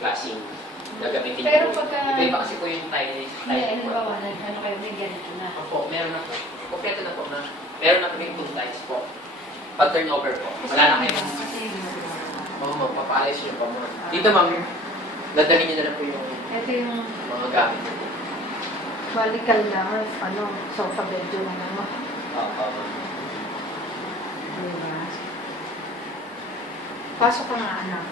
klaseng gagamitin Pero nyo. pagka... Iba kasi po yung tile. Hindi, ano ba, ano kayo, may ganito na. Opo, meron na po. Kompleto na po na. Meron na po yung 2 tiles po. Pag turnover po. Wala na kayo. Oo, magpapaalis yung pa mo. Dito ma'am, dadalhin nyo na lang po yung Ito yung mga gamit. balikan lang, ano, sofa bed yung ano. Oo, ma'am. Diba? Pasok ka nga, anak.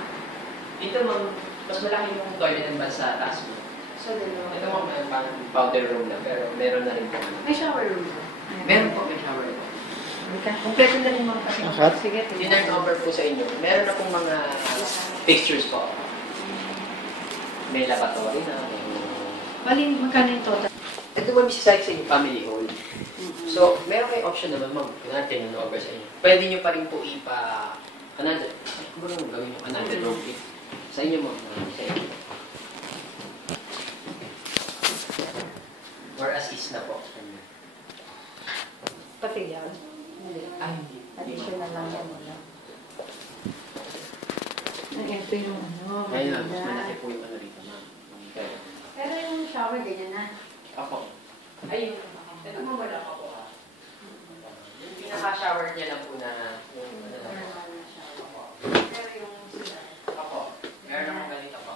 Dito ma'am, mas malaki yung toilet and bath sa taas mo. So, dalawa. Ito ma'am, parang powder room na, pero meron na rin po. May shower room ba? Meron po, may shower room. Kompleto na rin mga kasi. Akat? Sige, Yung turnover po sa inyo, meron na pong mga fixtures po. May lavatory na, may... Bali, magkano yung total? Ito po misasite sa inyong family hall. So, meron kayong option naman, ma'am. Kung natin yung over sa inyo. Pwede nyo pa rin po another. Kung ba nung gawin yung another room kit? Sa inyo, ma'am. Sa inyo. Or as is na po. Pati yan? Hindi. Ay, hindi. Additional lang yan, wala. Ito yung ano, Ngayon lang, mas maganda. malaki po yung ano rito, ma'am. Pero yung shower, ganyan na. Ako. Ay, ito mo wala pa po. Yung pinaka-shower niya lang po na yung ano lang. Normal na shower. Ako. Pero yung sila, Ako. Meron akong ganito po.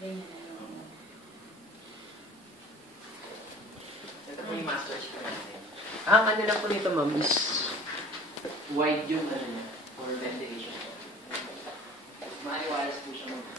ganyan na yung... Ito po yung master suite natin. Ang ano lang po nito, ma'am, is wide yung ano niya for ventilation po. Maaliwalas po siya, ma'am.